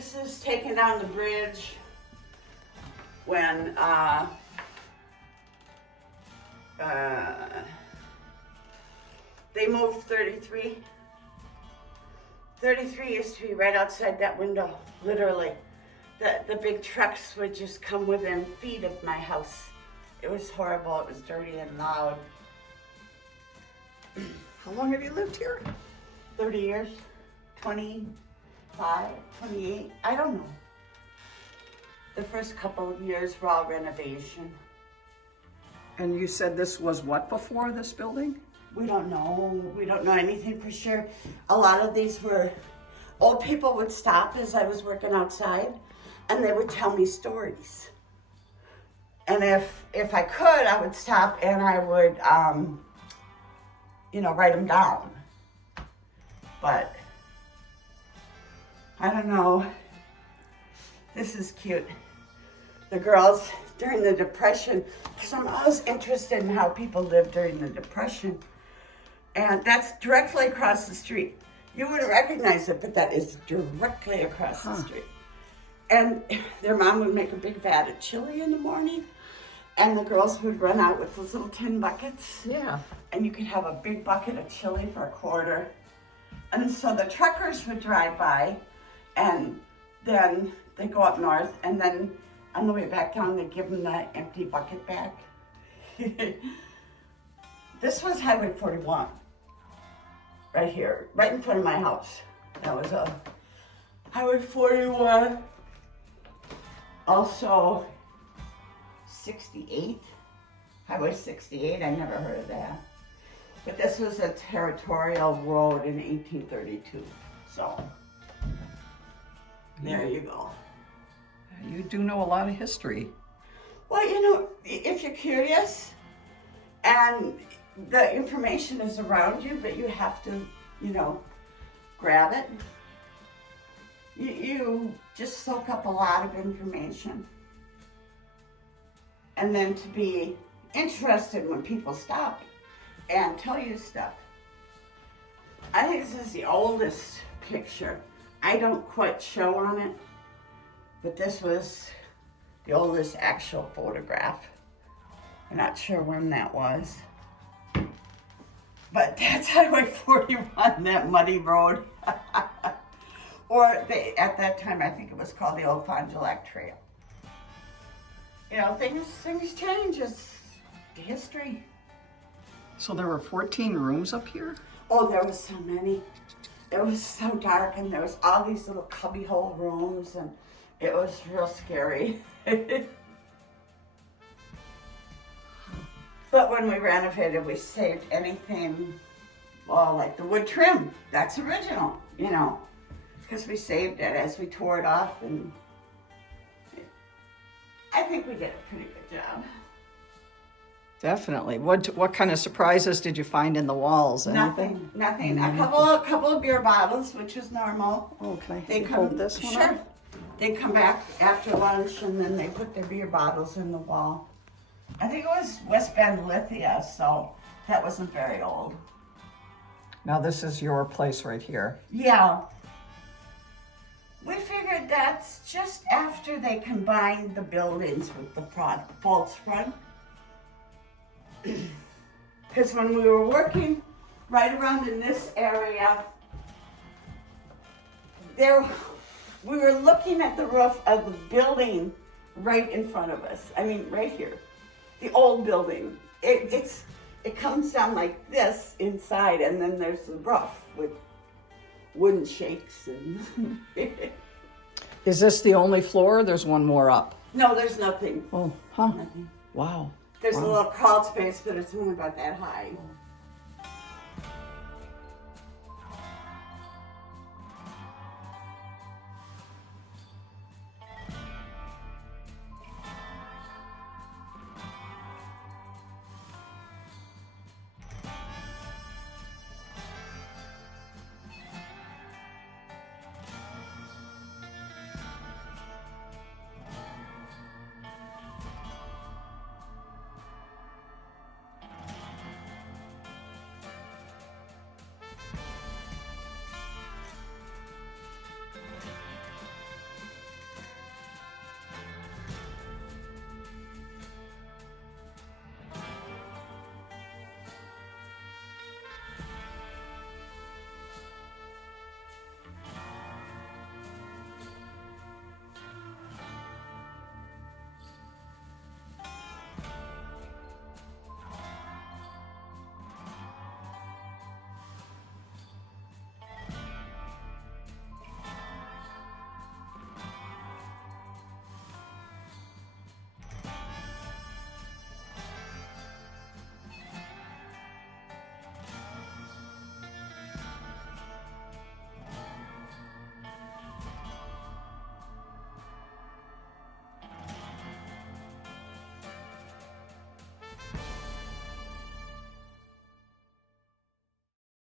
This is taking down the bridge when they moved 33. 33 used to be right outside that window, literally. The big trucks would just come within feet of my house. It was horrible, it was dirty and loud. How long have you lived here? 30 years, 25, 28, I don't know. The first couple of years were all renovation. And you said this was what before this building? We don't know. We don't know anything for sure. A lot of these were, old people would stop as I was working outside and they would tell me stories. And if I could, I would stop and I would, write them down. But I don't know. This is cute. The girls during the Depression, because I'm always interested in how people lived during the Depression. And that's directly across the street. You wouldn't recognize it, but that is directly across the street. And their mom would make a big vat of chili in the morning, and the girls would run out with those little tin buckets. Yeah. And you could have a big bucket of chili for a quarter. And so the truckers would drive by, and then they go up north, and then on the way back down, they give them the empty bucket back. This was Highway 41, right here, right in front of my house. That was a Highway 41. Also, 68, Highway 68, I never heard of that. But this was a territorial road in 1832, so there you go. You do know a lot of history. Well, if you're curious and the information is around you, but you have to, grab it. You just soak up a lot of information. And then to be interested when people stop and tell you stuff. I think this is the oldest picture. I don't quite show on it, but this was the oldest actual photograph. I'm not sure when that was. But that's Highway 41, that muddy road. Or at that time, I think it was called the Old Fond du Lac Trail. Things change. It's history. So there were 14 rooms up here? Oh, there was so many. It was so dark, and there was all these little cubbyhole rooms, and it was real scary. But when we renovated, we saved anything, like the wood trim. That's original, because we saved it as we tore it off, and I think we did a pretty good job. Definitely. What kind of surprises did you find in the walls? Anything? Nothing. A couple of beer bottles, which was normal. Oh, can I hold this one? Sure. Up? They come back after lunch, and then they put their beer bottles in the wall. I think it was West Bend Lithia, so that wasn't very old. Now this is your place right here. Yeah. We figured that's just after they combined the buildings with the false front. Because when we were working right around in this area, we were looking at the roof of the building right in front of us. I mean, right here. The old building. It comes down like this inside, and then there's the roof with wooden shakes and. Is this the only floor? There's one more up. No, there's nothing. Oh, huh. Nothing. Wow. There's a little crawl space, but it's only about that high.